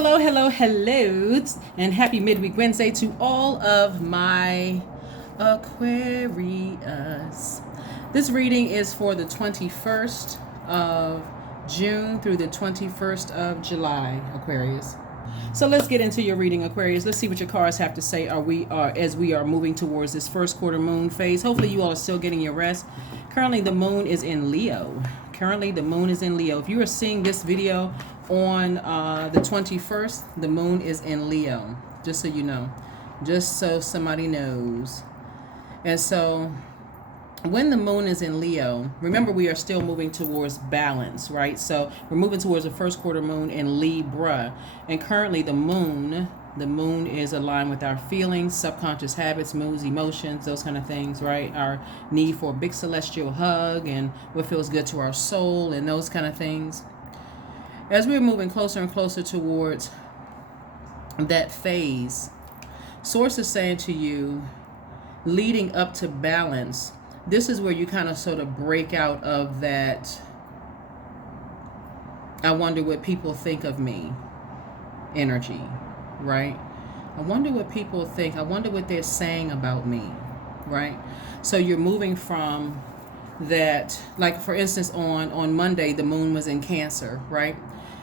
Hello, hello, hello, and happy midweek Wednesday to all of my Aquarius. This reading is for the 21st of June through the 21st of July, Aquarius. So let's get into your reading, Aquarius. Let's see what your cards have to say as we are moving towards this first quarter moon phase. Hopefully you all are still getting your rest. Currently the moon is in Leo. If you are seeing this video on the 21st, the moon is in Leo. Just so you know. Just so somebody knows. And so when the moon is in Leo, remember we are still moving towards balance, right? So we're moving towards the first quarter moon in Libra. And currently the moon is aligned with our feelings, subconscious habits, moods, emotions, those kind of things, right? Our need for a big celestial hug and what feels good to our soul and those kind of things. As we're moving closer and closer towards that phase, Source is saying to you, leading up to balance, this is where you kind of sort of break out of that I wonder what people think of me energy, right? I wonder what people think. I wonder what they're saying about me, right? So you're moving from that, like for instance, on Monday, the moon was in Cancer, right?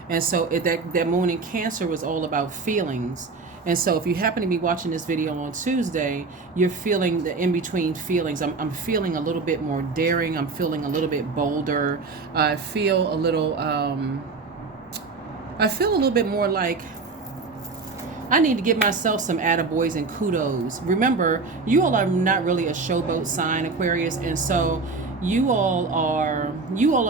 And so that moon in Cancer was all about feelings. And so if you happen to be watching this video on Tuesday, you're feeling the in-between feelings. I'm feeling a little bit more daring. I'm feeling a little bit bolder. I feel a little bit more like I need to give myself some attaboys and kudos. Remember, you all are not really a showboat sign, Aquarius, and so you all are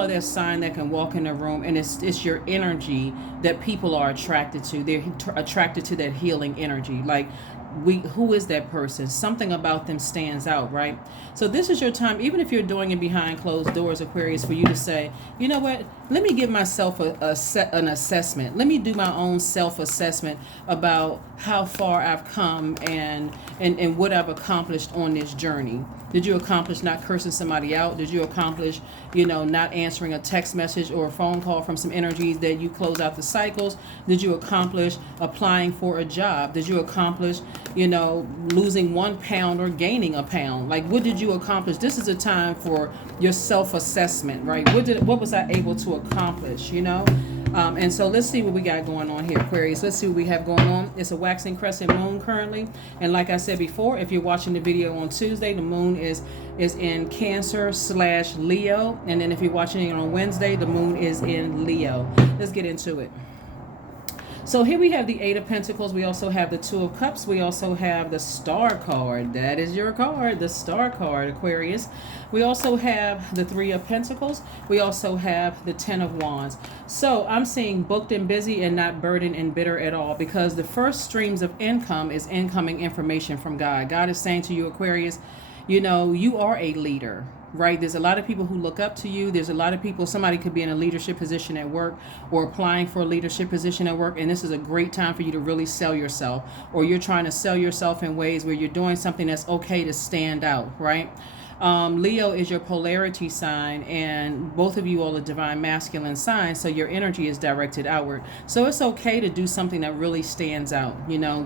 that sign that can walk in a room and it's your energy that people are attracted to. They're attracted to that healing energy. Like, who is that person? Something about them stands out, right? So this is your time, even if you're doing it behind closed doors, Aquarius, for you to say, you know what, let me give myself an assessment. Let me do my own self-assessment about how far I've come and what I've accomplished on this journey. Did you accomplish not cursing somebody out? Did you accomplish, not answering a text message or a phone call from some energies that you close out the cycles? Did you accomplish applying for a job? Did you accomplish, losing 1 pound or gaining a pound? Like, what did you accomplish? This is a time for your self-assessment, right? What was I able to accomplish, and so let's see what we got going on here, Aquarius. Let's see what we have going on. It's a waxing crescent moon currently. And like I said before, if you're watching the video on Tuesday, the moon is in Cancer/Leo. And then if you're watching it on Wednesday, the moon is in Leo. Let's get into it. So here we have the Eight of Pentacles. We also have the Two of Cups. We also have the Star card. That is your card, the Star card, Aquarius. We also have the Three of Pentacles. We also have the Ten of Wands. So I'm seeing booked and busy and not burdened and bitter at all, because the first streams of income is incoming information from God. God is saying to you, Aquarius, you are a leader. Right? There's a lot of people who look up to you. There's a lot of people, somebody could be in a leadership position at work or applying for a leadership position at work. And this is a great time for you to really sell yourself, or you're trying to sell yourself in ways where you're doing something that's okay to stand out, right? Leo is your polarity sign, and both of you all are divine masculine signs, so your energy is directed outward. So it's okay to do something that really stands out,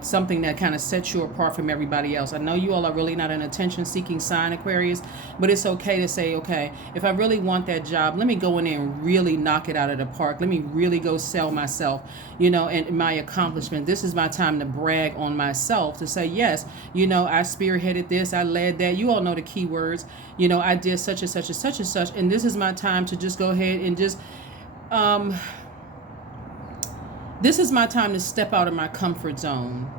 something that kind of sets you apart from everybody else. I know you all are really not an attention-seeking sign, Aquarius, but it's okay to say, okay, if I really want that job, let me go in there and really knock it out of the park. Let me really go sell myself, and my accomplishment. This is my time to brag on myself, to say, yes, I spearheaded this, I led that. You all know the key words. I did such and such and such and such, and this is my time to just go ahead and just this is my time to step out of my comfort zone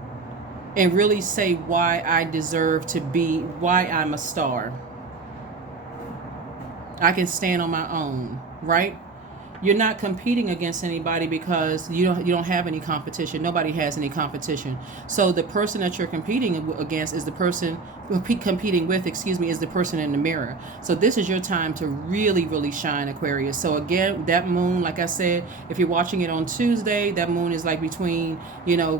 and really say why I deserve to be, why I'm a star. I can stand on my own, right? You're not competing against anybody because you don't have any competition. Nobody has any competition. So the person that you're competing against is the person competing with, is the person in the mirror. So this is your time to really, really shine, Aquarius. So again, that moon, like I said, if you're watching it on Tuesday, that moon is like between,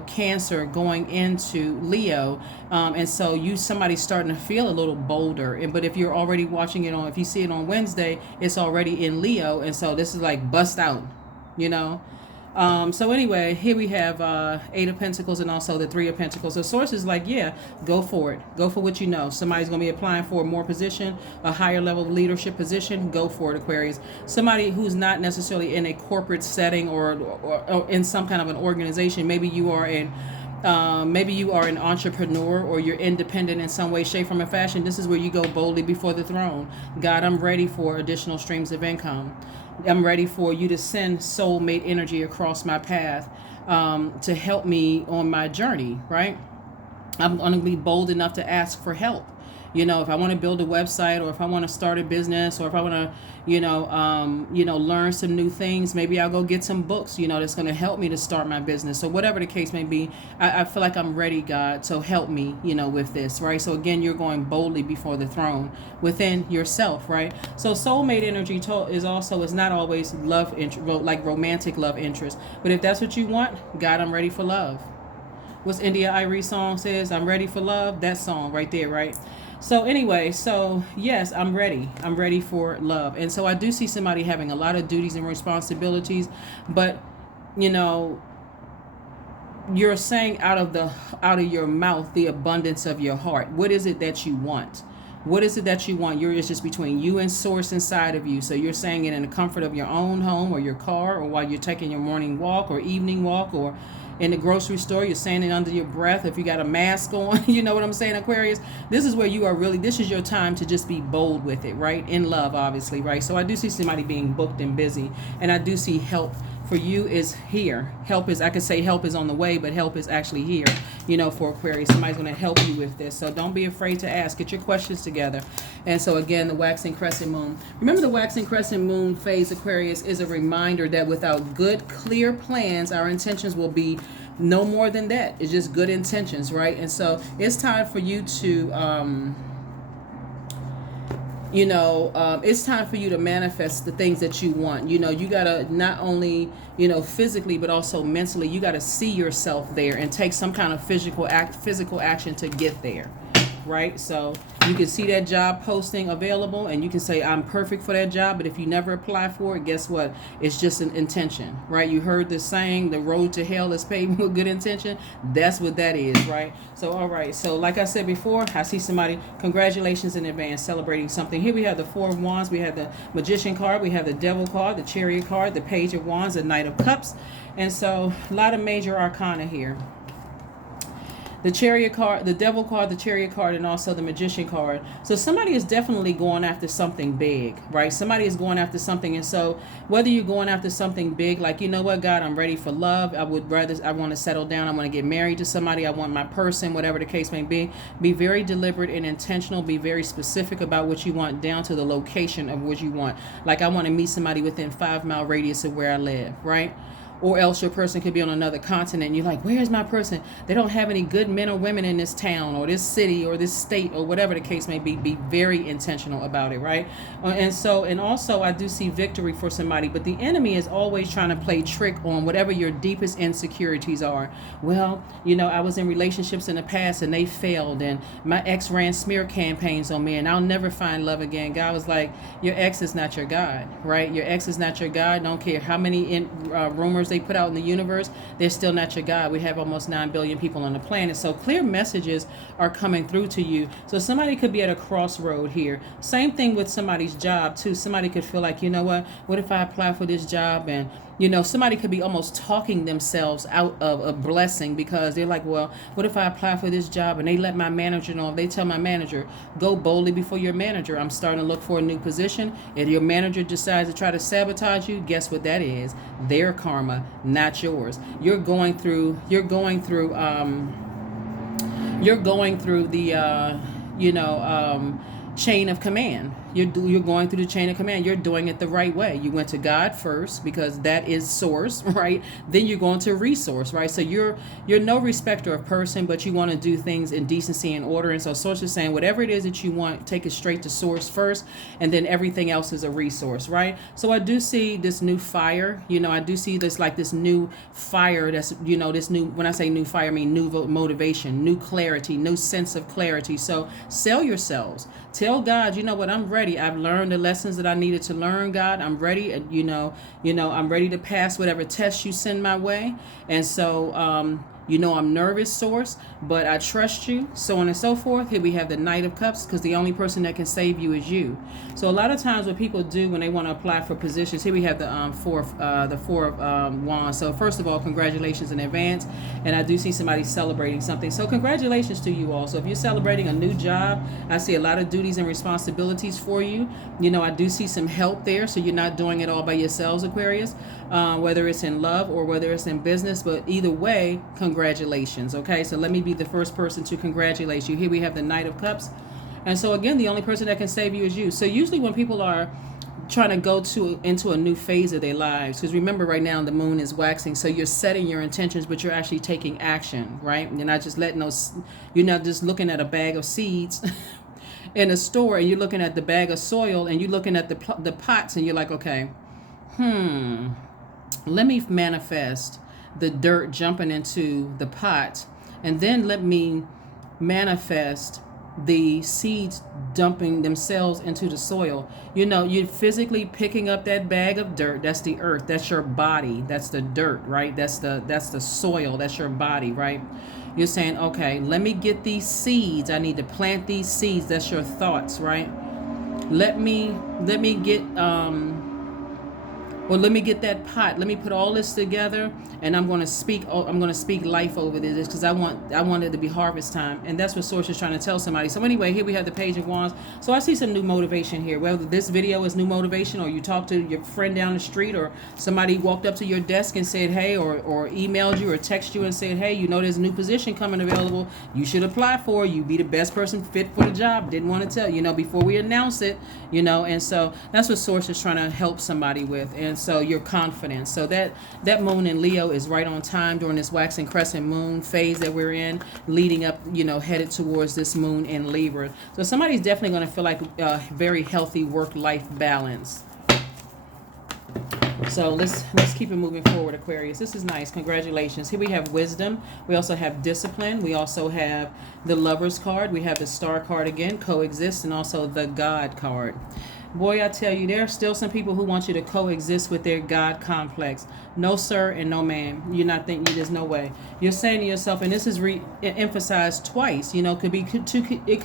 Cancer going into Leo. And so somebody's starting to feel a little bolder. But if you're already watching it if you see it on Wednesday, it's already in Leo. And so this is like bust out, So anyway, here we have Eight of Pentacles and also the Three of Pentacles. So source is like, yeah, go for it. Go for what you know. Somebody's going to be applying for a more position, a higher level of leadership position. Go for it, Aquarius. Somebody who's not necessarily in a corporate setting or in some kind of an organization. Maybe you are an entrepreneur or you're independent in some way, shape, form, or fashion. This is where you go boldly before the throne. God, I'm ready for additional streams of income. I'm ready for you to send soulmate energy across my path to help me on my journey, right? I'm going to be bold enough to ask for help. You know, if I want to build a website or if I want to start a business or if I want to, learn some new things, maybe I'll go get some books, that's going to help me to start my business. So whatever the case may be, I feel like I'm ready, God. So help me, with this, right? So again, you're going boldly before the throne within yourself, right? So soulmate energy is not always love interest, like romantic love interest. But if that's what you want, God, I'm ready for love. What's India Irie song says? I'm ready for love. That song right there, right? So anyway, yes, I'm ready. I'm ready for love. And so I do see somebody having a lot of duties and responsibilities, but you're saying out of your mouth the abundance of your heart. What is it that you want? What is it that you want? It's just between you and source inside of you. So you're saying it in the comfort of your own home or your car or while you're taking your morning walk or evening walk or in the grocery store. You're saying it under your breath if you got a mask on. You know what I'm saying, Aquarius? This is where you are really, this is your time to just be bold with it, right? In love, obviously, right? So I do see somebody being booked and busy, and I do see help for you is here. I could say help is on the way, but help is actually here, for Aquarius. Somebody's going to help you with this. So don't be afraid to ask. Get your questions together. And so again, the waxing crescent moon. Remember, the waxing crescent moon phase, Aquarius, is a reminder that without good, clear plans, our intentions will be no more than that. It's just good intentions, right? And so it's time for you to it's time for you to manifest the things that you want. You gotta not only physically but also mentally, you gotta see yourself there and take some kind of physical action to get there, right? So you can see that job posting available and you can say, I'm perfect for that job. But if you never apply for it, guess what? It's just an intention, right? You heard the saying, the road to hell is paved with good intention. That's what that is, right? So, all right. So like I said before, I see somebody, congratulations in advance, celebrating something. Here we have the Four of Wands. We have the Magician card. We have the Devil card, the Chariot card, the Page of Wands, the Knight of Cups. And so a lot of major arcana here. The Chariot card, the Devil card, the Chariot card, and also the Magician card. So somebody is definitely going after something big, right? Somebody is going after something. And so whether you're going after something big, like, what, God, I'm ready for love. I want to settle down. I want to get married to somebody. I want my person, whatever the case may be. Be very deliberate and intentional. Be very specific about what you want down to the location of what you want. Like, I want to meet somebody within 5-mile radius of where I live, right? Or else your person could be on another continent. You're like, where's my person? They don't have any good men or women in this town or this city or this state or whatever the case may be. Be very intentional about it, right? And also I do see victory for somebody, but the enemy is always trying to play trick on whatever your deepest insecurities are. Well, I was in relationships in the past and they failed, and my ex ran smear campaigns on me and I'll never find love again. God was like, your ex is not your God, right? Your ex is not your God. Don't care how many rumors they put out in the universe, they're still not your God. We have almost 9 billion people on the planet. So clear messages are coming through to you. So somebody could be at a crossroad here. Same thing with somebody's job too. Somebody could feel like, what if I apply for this job? And somebody could be almost talking themselves out of a blessing because they're like, well, what if I apply for this job and they let my manager know? If they tell my manager, go boldly before your manager, I'm starting to look for a new position. If your manager decides to try to sabotage you, guess what that is? Their karma, not yours. You're going through the chain of command. You're going through the chain of command. You're doing it the right way. You went to God first because that is source, right? Then you're going to resource, right? So you're no respecter of person, but you want to do things in decency and order. And so source is saying whatever it is that you want, take it straight to source first, and then everything else is a resource, right? So I do see this new fire. I do see this new fire. That's this new. When I say new fire, I mean new motivation, new clarity, new sense of clarity. So sell yourselves. Tell God, what, I'm ready. ready. I've learned the lessons that I needed to learn, God. I'm ready. I'm ready to pass whatever test you send my way. And so, I'm nervous, source, but I trust you, so on and so forth. Here we have the Knight of Cups, because the only person that can save you is you. So a lot of times what people do when they want to apply for positions, here we have the four of wands. So first of all, congratulations in advance. And I do see somebody celebrating something. So congratulations to you all. So if you're celebrating a new job, I see a lot of duties and responsibilities for you. I do see some help there. So you're not doing it all by yourselves, Aquarius, whether it's in love or whether it's in business. But either way, congratulations. Okay, so let me be the first person to congratulate you. Here we have the Knight of Cups. And so again, the only person that can save you is you. So usually when people are trying to go into a new phase of their lives, because remember right now the moon is waxing, so you're setting your intentions, but you're actually taking action, right? You're not just you're not just looking at a bag of seeds in a store, and you're looking at the bag of soil, and you're looking at the pots, and you're like, okay, let me manifest the dirt jumping into the pot, and then let me manifest the seeds dumping themselves into the soil. You're physically picking up that bag of dirt. That's the earth. That's your body. That's the dirt, right? That's the soil. That's your body, right? You're saying, okay, let me get these seeds. I need to plant these seeds. That's your thoughts, right? Let me get let me get that pot. Let me put all this together, and I'm going to speak life over this, because I want it to be harvest time. And that's what Source is trying to tell somebody. So anyway, here we have the Page of Wands. So I see some new motivation here. Whether this video is new motivation, or you talk to your friend down the street, or somebody walked up to your desk and said, hey, or emailed you or texted you and said, hey, there's a new position coming available. You should apply for it. You be the best person fit for the job. Didn't want to tell, before we announce it, and so that's what Source is trying to help somebody with. And so your confidence. So that moon in Leo is right on time during this waxing crescent moon phase that we're in, leading up, headed towards this moon in Libra. So somebody's definitely going to feel like a very healthy work-life balance. So let's keep it moving forward, Aquarius. This is nice. Congratulations. Here we have wisdom. We also have discipline. We also have the Lovers card. We have the Star card again, coexist, and also the God card. Boy, I tell you, there are still some people who want you to coexist with their God complex. No, sir, and no, ma'am. You're not thinking, there's no way. You're saying to yourself, and this is emphasized twice, it could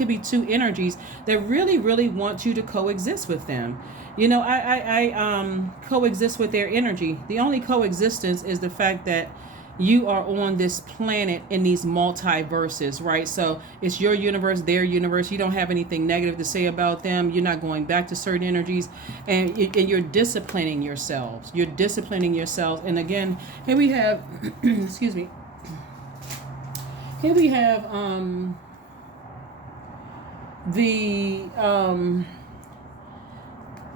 be two energies that really, really want you to coexist with them. I coexist with their energy. The only coexistence is the fact that you are on this planet in these multiverses, right? So it's your universe, their universe. You don't have anything negative to say about them. You're not going back to certain energies, and you're disciplining yourselves. You're disciplining yourselves. And again, here we have, excuse me. Here we have the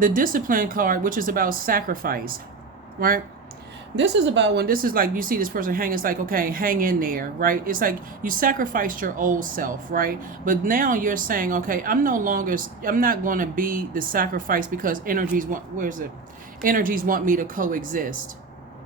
discipline card, which is about sacrifice, right? This is about when this is like you see this person hang, it's like, okay, hang in there, right? It's like you sacrificed your old self, right? But now you're saying, okay, I'm not going to be the sacrifice, because energies want me to coexist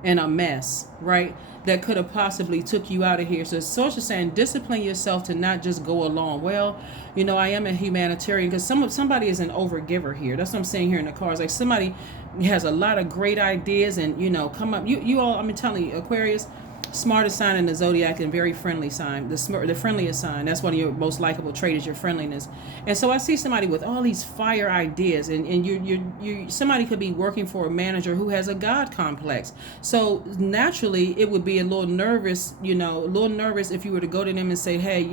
in a mess, right? That could have possibly took you out of here. So Source is saying, discipline yourself to not just go along. Well, I am a humanitarian, because somebody is an overgiver here. That's what I'm saying here in the cards. Like somebody has a lot of great ideas, and come up. You all, I'm telling you, Aquarius, smartest sign in the Zodiac and very friendly sign. The friendliest sign. That's one of your most likable traits, is your friendliness. And so I see somebody with all these fire ideas, and you somebody could be working for a manager who has a God complex. So naturally, it would be a little nervous, if you were to go to them and say, hey,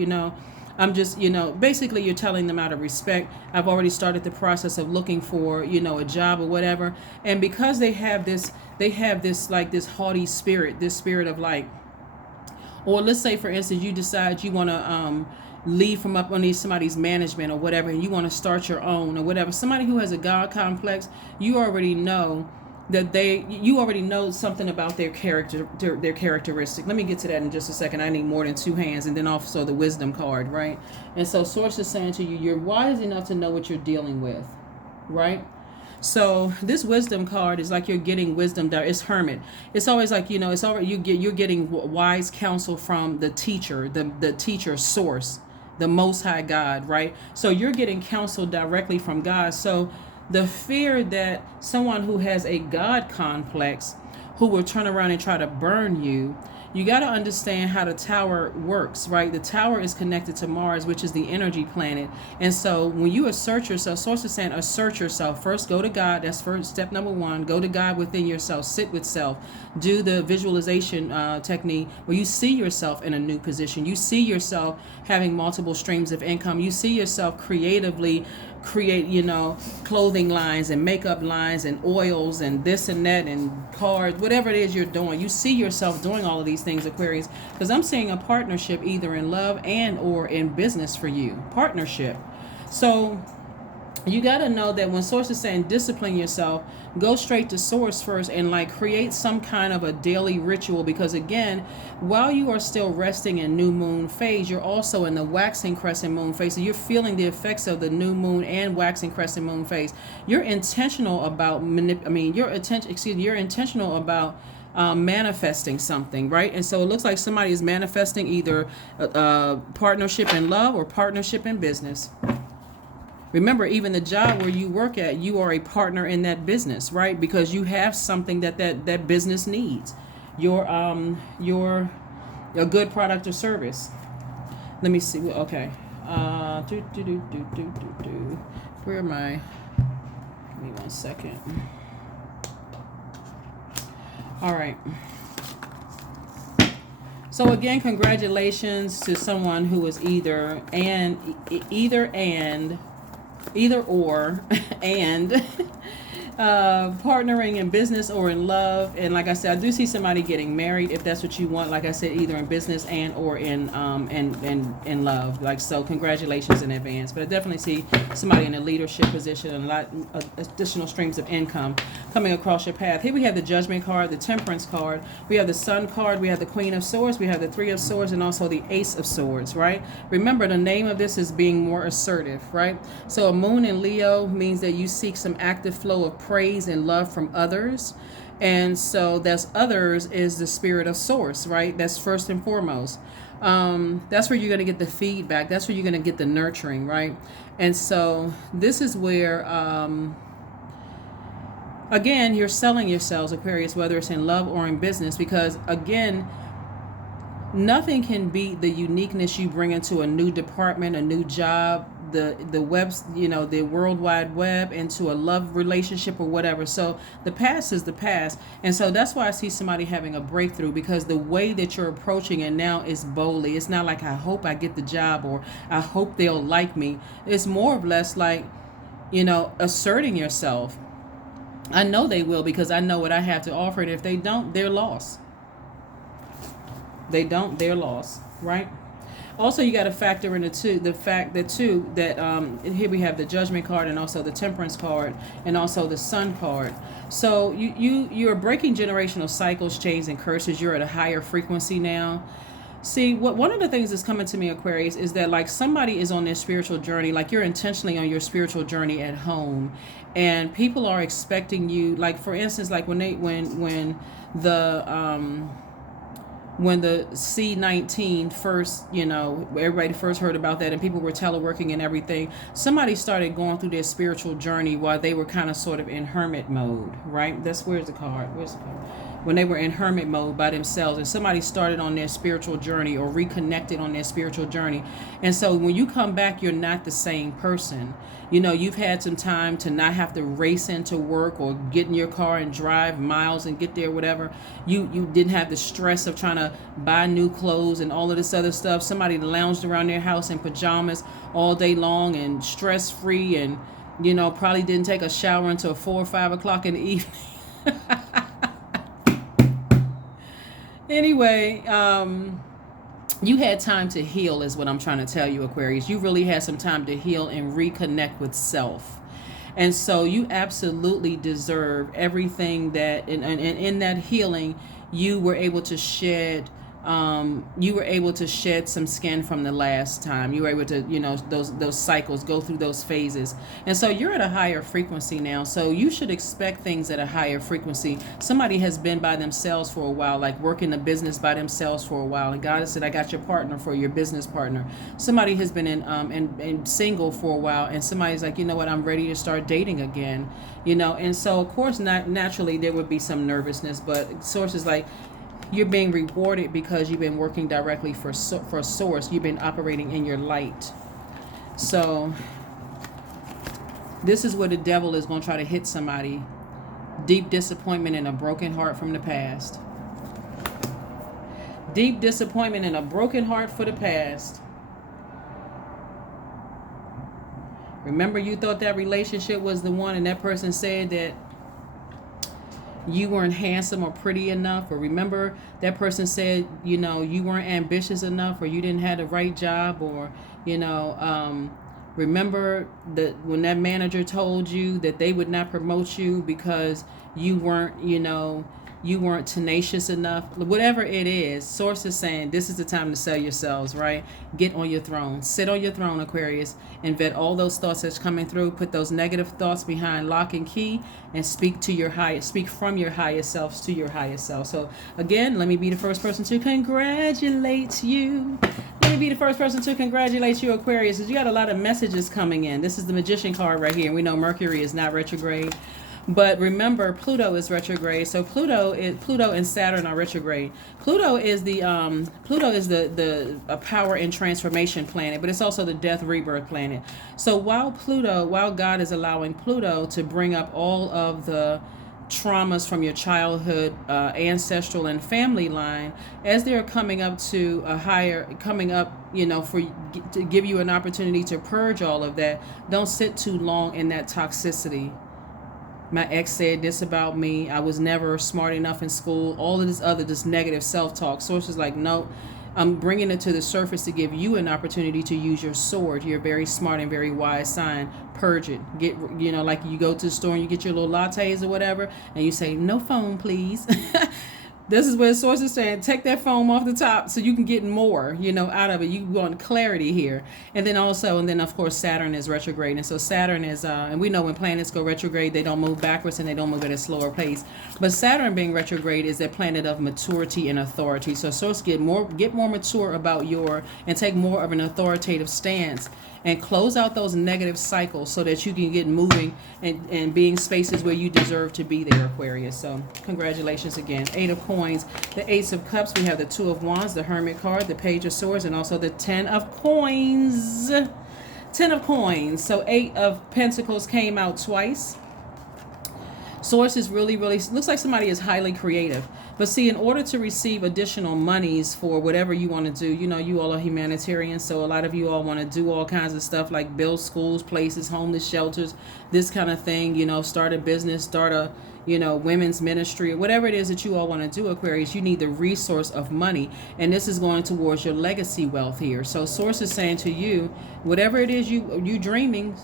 I'm just, basically you're telling them out of respect. I've already started the process of looking for, a job or whatever. And because they have this like this haughty spirit, this spirit of like, or let's say for instance, you decide you want to leave from up underneath somebody's management or whatever, and you want to start your own or whatever. Somebody who has a God complex, you already know something about their character, their characteristic. Let me get to that in just a second. I need more than two hands. And then also the wisdom card, right? And so Source is saying to you, you're wise enough to know what you're dealing with, right? So this wisdom card is like you're getting wisdom there. It's Hermit. It's always like, you're getting wise counsel from the teacher, the teacher Source, the Most High God, right? So you're getting counsel directly from God. So the fear that someone who has a God complex, who will turn around and try to burn you, you got to understand how the tower works, right? The tower is connected to Mars, which is the energy planet. And so when you assert yourself, source is saying assert yourself. First, go to God. That's first step number one. Go to God within yourself. Sit with self. Do the visualization technique where you see yourself in a new position. You see yourself having multiple streams of income. You see yourself creatively create, clothing lines and makeup lines and oils and this and that and cards, whatever it is you're doing. You see yourself doing all of these things, Aquarius, because I'm seeing a partnership either in love and or in business for you. Partnership. So you got to know that when source is saying discipline yourself, go straight to source first and like create some kind of a daily ritual, because again, while you are still resting in new moon phase, you're also in the waxing crescent moon phase. So you're feeling the effects of the new moon and waxing crescent moon phase. You're intentional about you're intentional about manifesting something, right? And so it looks like somebody is manifesting either a partnership in love or partnership in business. Remember, even the job where you work at, you are a partner in that business, right? Because you have something that business needs. Your a good product or service. Let me see. Okay. Where am I? Give me 1 second. All right. So again, congratulations to someone who is either or and partnering in business or in love. And like I said, I do see somebody getting married if that's what you want. Like I said, either in business and or in love. Like, so congratulations in advance. But I definitely see somebody in a leadership position and a lot additional streams of income coming across your path. Here we have the Judgment card, the Temperance card, we have the Sun card, we have the Queen of Swords, we have the Three of Swords, and also the Ace of Swords, right? Remember, the name of this is being more assertive, right? So a moon in Leo means that you seek some active flow of praise and love from others. And so that's others is the spirit of source, right? That's first and foremost. That's where you're going to get the feedback. That's where you're going to get the nurturing, right? And so this is where, again, you're selling yourselves, Aquarius, whether it's in love or in business, because again, nothing can beat the uniqueness you bring into a new department, a new job, the webs, the World Wide Web, into a love relationship or whatever. So the past is the past. And so that's why I see somebody having a breakthrough, because the way that you're approaching it now is boldly. It's not like, I hope I get the job or I hope they'll like me. It's more or less like, asserting yourself. I know they will, because I know what I have to offer. And if they don't, they're lost. They don't, they're lost, right? Also, you got to factor in the fact that here we have the Judgment card and also the Temperance card and also the Sun card. So you're breaking generational cycles, chains, and curses. You're at a higher frequency now. See, one of the things that's coming to me, Aquarius, is that like somebody is on their spiritual journey, like you're intentionally on your spiritual journey at home, and people are expecting you. Like, for instance, like when the C-19 first, everybody first heard about that and people were teleworking and everything, somebody started going through their spiritual journey while they were kind of sort of in hermit mode, right? Where's the card? When they were in hermit mode by themselves, and somebody started on their spiritual journey or reconnected on their spiritual journey. And so when you come back, you're not the same person. You've had some time to not have to race into work or get in your car and drive miles and get there, whatever. You didn't have the stress of trying to buy new clothes and all of this other stuff. Somebody lounged around their house in pajamas all day long and stress-free, and, probably didn't take a shower until 4 or 5 o'clock in the evening. Anyway, you had time to heal is what I'm trying to tell you, Aquarius. You really had some time to heal and reconnect with self. And so you absolutely deserve everything that, and in that healing, you were able to shed you were able to shed some skin from the last time. You were able to, those cycles, go through those phases. And so you're at a higher frequency now. So you should expect things at a higher frequency. Somebody has been by themselves for a while, like working the business by themselves for a while. And God has said, I got your partner for your business partner. Somebody has been in single for a while, and somebody's like, you know what, I'm ready to start dating again. And so of course, naturally there would be some nervousness, but Source is like, you're being rewarded because you've been working directly for Source. You've been operating in your light. So this is where the devil is going to try to hit somebody. Deep disappointment and a broken heart from the past. Deep disappointment and a broken heart for the past. Remember, you thought that relationship was the one, and that person said that you weren't handsome or pretty enough. Or remember, that person said, you weren't ambitious enough, or you didn't have the right job, or, remember that when that manager told you that they would not promote you because you weren't, you weren't tenacious enough. Whatever it is, Source is saying this is the time to sell yourselves, right? Get on your throne. Sit on your throne, Aquarius, and vet all those thoughts that's coming through. Put those negative thoughts behind lock and key, and speak from your highest selves to your highest self. So again, let me be the first person to congratulate you. Let me be the first person to congratulate you, Aquarius, because you got a lot of messages coming in. This is the Magician card right here, and we know Mercury is not retrograde. But remember, Pluto is retrograde. So Pluto and Saturn are retrograde. Pluto is the power and transformation planet, but it's also the death rebirth planet. So while God is allowing Pluto to bring up all of the traumas from your childhood, ancestral and family line, as they're coming up to to give you an opportunity to purge all of that, don't sit too long in that toxicity. My ex said this about me. I was never smart enough in school. All of this negative self-talk. Source is like, no, I'm bringing it to the surface to give you an opportunity to use your sword. You're a very smart and very wise sign. Purge it. Get, like you go to the store and you get your little lattes or whatever, and you say, no phone, please. This is where Source is saying, take that foam off the top so you can get more, out of it. You want clarity here. And then of course, Saturn is retrograde. And so Saturn is, and we know when planets go retrograde, they don't move backwards and they don't move at a slower pace. But Saturn being retrograde is a planet of maturity and authority. So Source, get more mature about and take more of an authoritative stance, and close out those negative cycles so that you can get moving and being spaces where you deserve to be there, Aquarius. So congratulations again. 8 of Coins, the Ace of Cups, we have the 2 of Wands, the Hermit card, the Page of Swords, and also the 10 of Coins. 10 of Coins. So 8 of Pentacles came out twice. Source is really, looks like somebody is highly creative. But see, in order to receive additional monies for whatever you want to do, you all are humanitarians. So a lot of you all want to do all kinds of stuff like build schools, places, homeless shelters, this kind of thing, start a business, start a, women's ministry, or whatever it is that you all want to do, Aquarius. You need the resource of money. And this is going towards your legacy wealth here. So Source is saying to you, whatever it is you dreaming,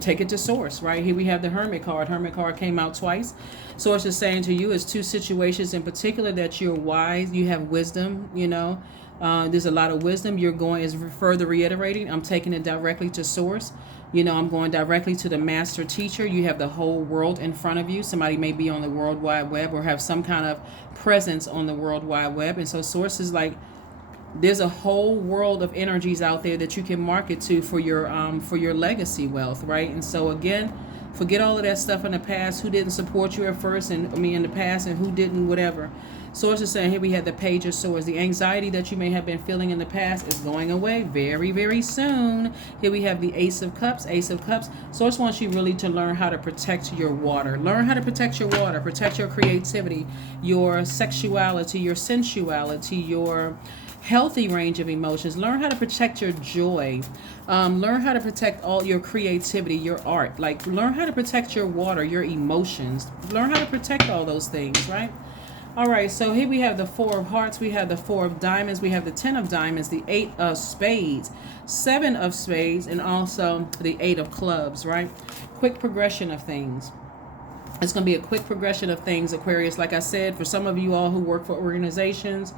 take it to Source, right? Here we have the Hermit card. Hermit card came out twice. Source is saying to you, is 2 situations in particular that you're wise, you have wisdom, there's a lot of wisdom. Is further reiterating, I'm taking it directly to Source. I'm going directly to the master teacher. You have the whole world in front of you. Somebody may be on the World Wide Web or have some kind of presence on the World Wide Web. And so Source is like, there's a whole world of energies out there that you can market to for your legacy wealth, right? And so again, forget all of that stuff in the past, who didn't support you at first, in the past, and who didn't, whatever. Source is saying, here we have the Page of Swords. The anxiety that you may have been feeling in the past is going away very, very soon. Here we have the Ace of Cups. Ace of Cups. Source wants you really to learn how to protect your water. Learn how to protect your water. Protect your creativity, your sexuality, your sensuality, your healthy range of emotions. Learn how to protect your joy. Learn how to protect all your creativity, your art. Like, learn how to protect your water, your emotions. Learn how to protect all those things, right? All right, so here we have the 4 of Hearts, we have the 4 of Diamonds, we have the 10 of Diamonds, the 8 of Spades, 7 of Spades, and also the 8 of Clubs, right? Quick progression of things. It's going to be a quick progression of things, Aquarius. Like I said, for some of you all who work for organizations,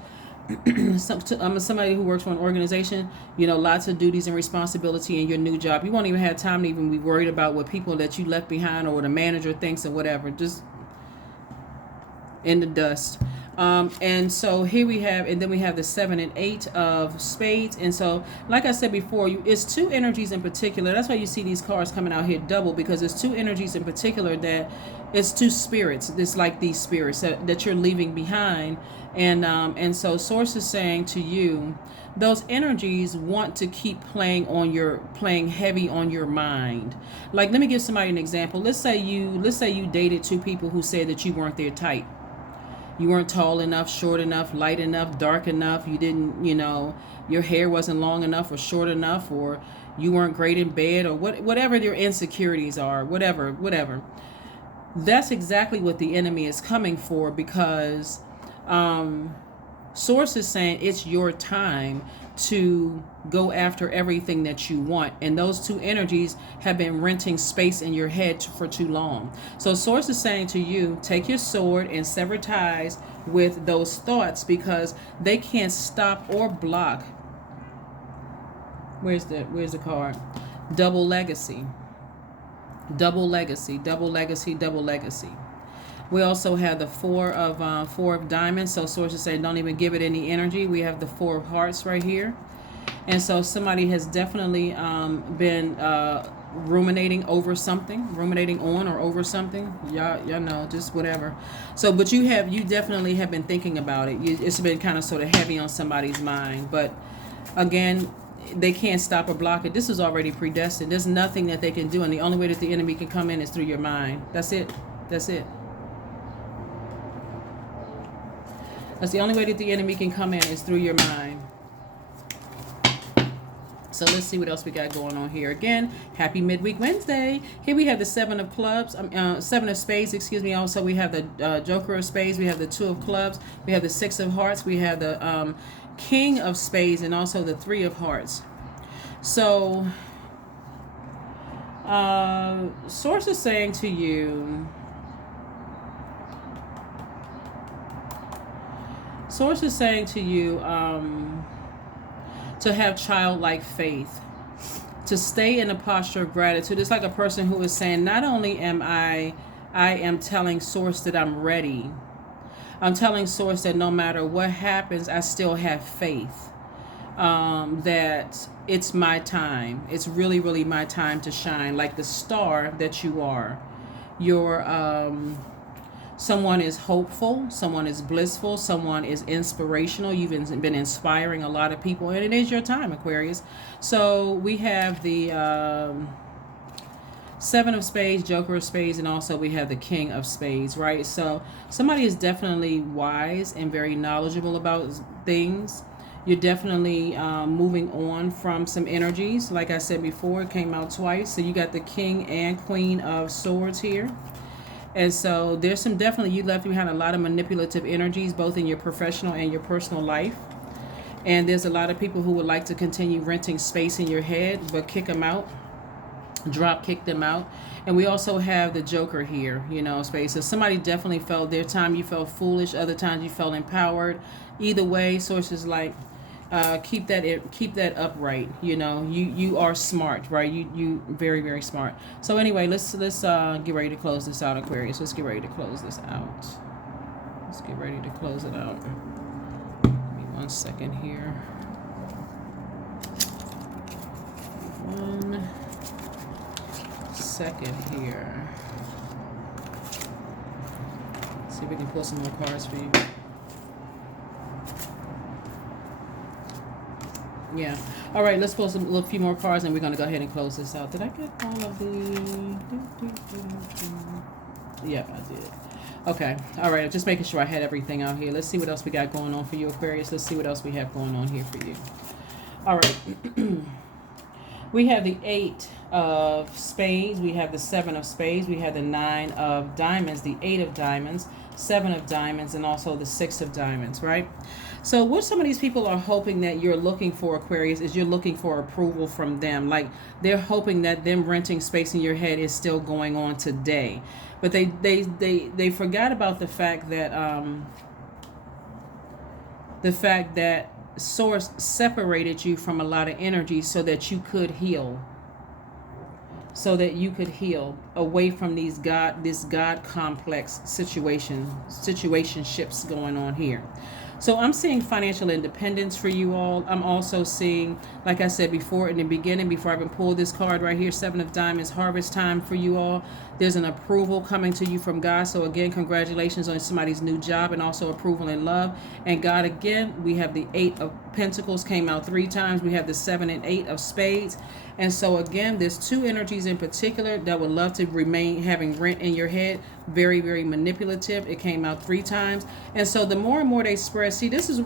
somebody who works for an organization, you know, lots of duties and responsibility in your new job. You won't even have time to even be worried about what people that you left behind or what a manager thinks or whatever. Just in the dust. And so here we have, and then we have the 7 and 8 of spades. And so, like I said before, it's two energies in particular. That's why you see these cards coming out here double, because it's two energies in particular that it's two spirits. It's like these spirits that you're leaving behind. And so Source is saying to you, those energies want to keep playing heavy on your mind. Like, let me give somebody an example. Let's say you dated two people who said that you weren't their type. You weren't tall enough, short enough, light enough, dark enough. You didn't, you know, your hair wasn't long enough or short enough, or you weren't great in bed, or whatever your insecurities are, whatever. That's exactly what the enemy is coming for, because Source is saying it's your time to go after everything that you want, and those two energies have been renting space in your head for too long. So Source is saying to you, take your sword and sever ties with those thoughts, because they can't stop or block. Where's the card? Double legacy. Double legacy, double legacy, double legacy. We also have the four of diamonds. So Source is saying don't even give it any energy. We have the 4 of hearts right here. And so somebody has definitely been ruminating over something, ruminating on or over something. Y'all know, just whatever. So, but you definitely have been thinking about it. It's been kind of sort of heavy on somebody's mind. But again, they can't stop or block it. This is already predestined. There's nothing that they can do. And the only way that the enemy can come in is through your mind. That's it. That's it. That's the only way that the enemy can come in, is through your mind. So let's see what else we got going on here. Again, happy midweek Wednesday. Here we have the 7 of clubs, 7 of spades, excuse me. Also, we have the Joker of spades. We have the 2 of clubs. We have the 6 of hearts. We have the King of spades, and also the 3 of hearts. So, Source is saying to you, Source is saying to you to have childlike faith, to stay in a posture of gratitude. It's like a person who is saying, not only am I am telling Source that I'm ready. I'm telling Source that no matter what happens, I still have faith. That it's my time. It's really, really my time to shine, like the star that you are. You're someone is hopeful, someone is blissful, someone is inspirational. You've been inspiring a lot of people, and it is your time, Aquarius. So we have the 7 of spades, Joker of spades, and also we have the King of spades, right? So somebody is definitely wise and very knowledgeable about things. You're definitely moving on from some energies. Like I said before, it came out twice. So you got the King and Queen of swords here. And so there's you left behind a lot of manipulative energies, both in your professional and your personal life. And there's a lot of people who would like to continue renting space in your head, but kick them out, drop kick them out. And we also have the Joker here, you know, space. So somebody definitely felt their time you felt foolish, other times you felt empowered. Either way, Sources like, keep that upright. You know, you are smart, right? You very, very smart. So anyway, let's get ready to close this out, Aquarius. Let's get ready to close this out. Let's get ready to close it out. Give me 1 second here. 1 second here. Let's see if we can pull some more cards for you. Yeah. All right, let's pull a few more cards, and we're going to go ahead and close this out. Did I get all of the... Yep, I did. Okay. All right, just making sure I had everything out here. Let's see what else we got going on for you, Aquarius. Let's see what else we have going on here for you. All right. We have the 8 of spades. We have the 7 of spades. We have the 9 of diamonds, the 8 of diamonds, 7 of diamonds, and also the 6 of diamonds, right? So what some of these people are hoping that you're looking for, Aquarius, is you're looking for approval from them. Like, they're hoping that them renting space in your head is still going on today. But they forgot about the fact that The fact that Source separated you from a lot of energy so that you could heal. So that you could heal away from this God complex situationships going on here. So I'm seeing financial independence for you all. I'm also seeing, like I said before in the beginning, before I even pulled this card right here, Seven of Diamonds, harvest time for you all. There's an approval coming to you from God. So again, congratulations on somebody's new job, and also approval in love. And God, again, we have the Eight of Pentacles came out 3 times. We have the 7 and 8 of Spades. And so again, there's 2 energies in particular that would love to remain having rent in your head. Very, very manipulative. It came out 3 times. And so the more and more they spread, see, this is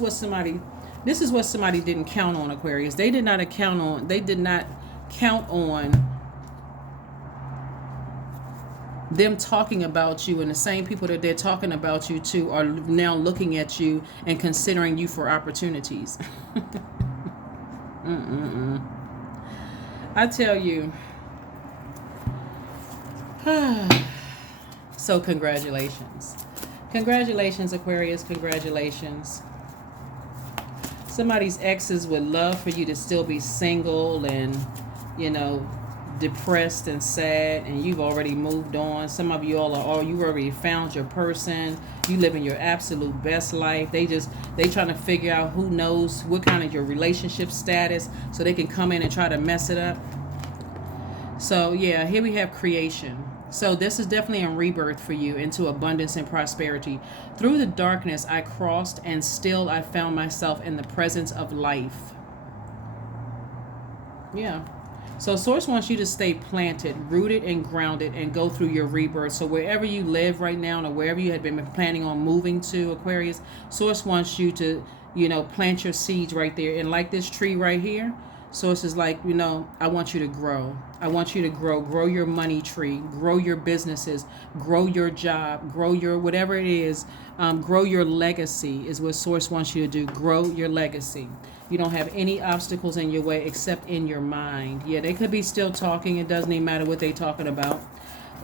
what somebody didn't count on, Aquarius. They did not count on them talking about you, and the same people that they're talking about you to are now looking at you and considering you for opportunities. I tell you. So congratulations. Congratulations, Aquarius. Congratulations. Somebody's exes would love for you to still be single and, depressed and sad, and you've already moved on. Some of you all are, you already found your person. You living your absolute best life. They trying to figure out who knows what kind of your relationship status, so they can come in and try to mess it up. So yeah, here we have creation. So this is definitely a rebirth for you into abundance and prosperity. Through the darkness I crossed, and still I found myself in the presence of life. Yeah. So Source wants you to stay planted, rooted and grounded, and go through your rebirth. So wherever you live right now, or wherever you had been planning on moving to, Aquarius, Source wants you to, plant your seeds right there. And like this tree right here, Source is like, I want you to grow. I want you to grow your money tree, grow your businesses, grow your job, grow your whatever it is, grow your legacy is what Source wants you to do. Grow your legacy. You don't have any obstacles in your way except in your mind. Yeah, they could be still talking. It doesn't even matter what they're talking about.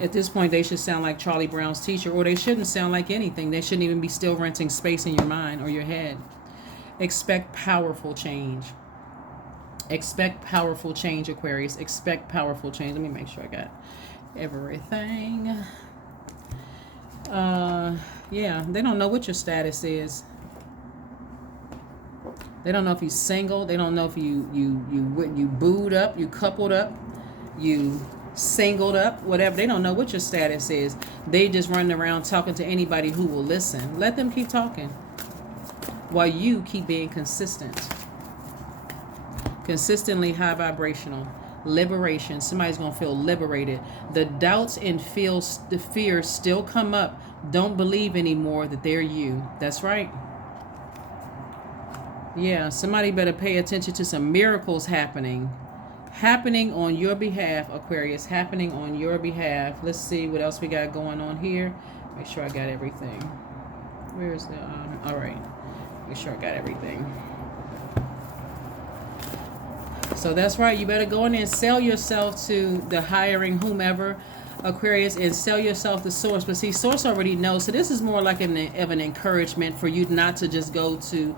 At this point, they should sound like Charlie Brown's teacher, or they shouldn't sound like anything. They shouldn't even be still renting space in your mind or your head. Expect powerful change. Expect powerful change, Aquarius. Expect powerful change. Let me make sure I got everything. Yeah, they don't know what your status is. They don't know if you're single. They don't know if you booed up, you coupled up, you singled up, whatever. They don't know what your status is. They just running around talking to anybody who will listen. Let them keep talking while you keep being consistent. Consistently high vibrational. Liberation. Somebody's going to feel liberated. The doubts and the fears still come up. Don't believe anymore that they're you. That's right. Yeah, somebody better pay attention to some miracles happening on your behalf, Aquarius. Happening on your behalf. Let's see what else we got going on here. Make sure I got everything. Where's the all right. Make sure I got everything. So that's right. You better go in there and sell yourself to the hiring whomever, Aquarius, and sell yourself to Source. But see, Source already knows. So this is more like an encouragement for you not to just go to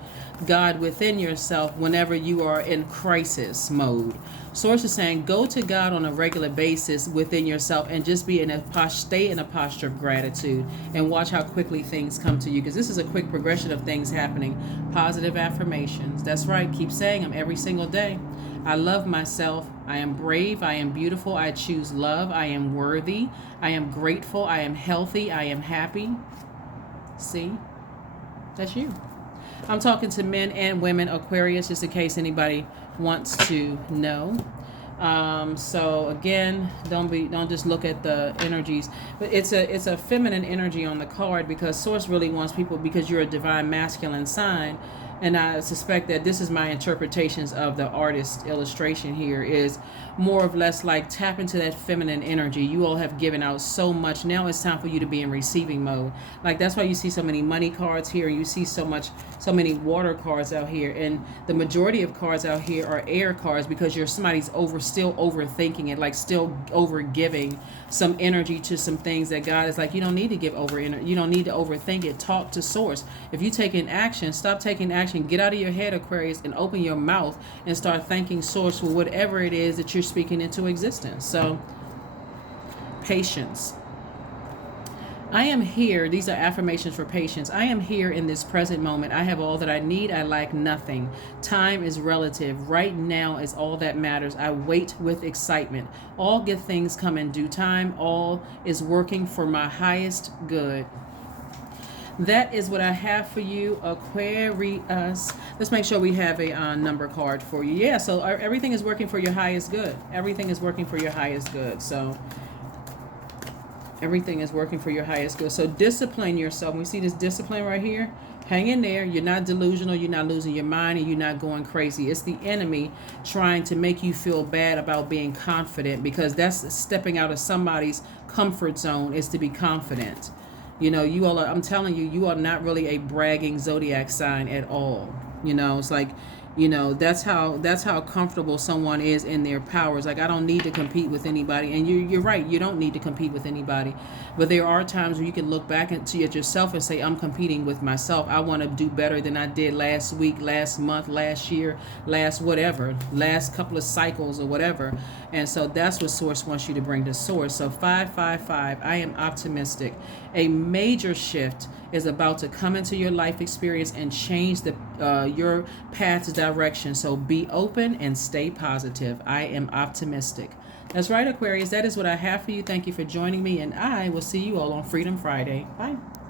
God within yourself whenever you are in crisis mode. Source is saying go to God on a regular basis within yourself and just stay in a posture of gratitude, and watch how quickly things come to you, because this is a quick progression of things happening. Positive affirmations. That's right. Keep saying them every single day. I love myself. I am brave. I am beautiful. I choose love. I am worthy. I am grateful. I am healthy. I am happy. See? That's you. I'm talking to men and women, Aquarius, just in case anybody wants to know. So again, don't just look at the energies, but it's a feminine energy on the card, because Source really wants people, because you're a divine masculine sign. and I suspect that this is my interpretations of the artist illustration here, is more or less like tap into that feminine energy. You all have given out so much. Now it's time for you to be in receiving mode. Like, that's why you see so many money cards here. You see so many water cards out here. And the majority of cards out here are air cards, because somebody's still overthinking it, like still over giving some energy to some things that God is like, you don't need to give over energy. You don't need to overthink it. Talk to source. If you taking action, stop taking action. Get out of your head, Aquarius, and open your mouth and start thanking source for whatever it is that you're speaking into existence. So, patience. I am here. These are affirmations for patience. I am here in this present moment. I have all that I need. I lack nothing. Time is relative. Right now is all that matters. I wait with excitement. All good things come in due time. All is working for my highest good. That is what I have for you, Aquarius. Let's make sure we have a number card for you. Yeah, so everything is working for your highest good. Everything is working for your highest good. So everything is working for your highest good. So discipline yourself. We see this discipline right here. Hang in there. You're not delusional. You're not losing your mind, and you're not going crazy. It's the enemy trying to make you feel bad about being confident, because that's stepping out of somebody's comfort zone, is to be confident. You know, you all are, I'm telling you, you are not really a bragging zodiac sign at all. You know, it's like, you know, that's how comfortable someone is in their powers. Like, I don't need to compete with anybody. And you're right, you don't need to compete with anybody. But there are times where you can look back at yourself and say, I'm competing with myself. I want to do better than I did last week, last month, last year, last whatever, last couple of cycles or whatever. And so that's what source wants you to bring to source. So 555, I am optimistic. A major shift is about to come into your life experience and change your path's direction. So be open and stay positive. I am optimistic. That's right, Aquarius. That is what I have for you. Thank you for joining me, and I will see you all on Freedom Friday. Bye.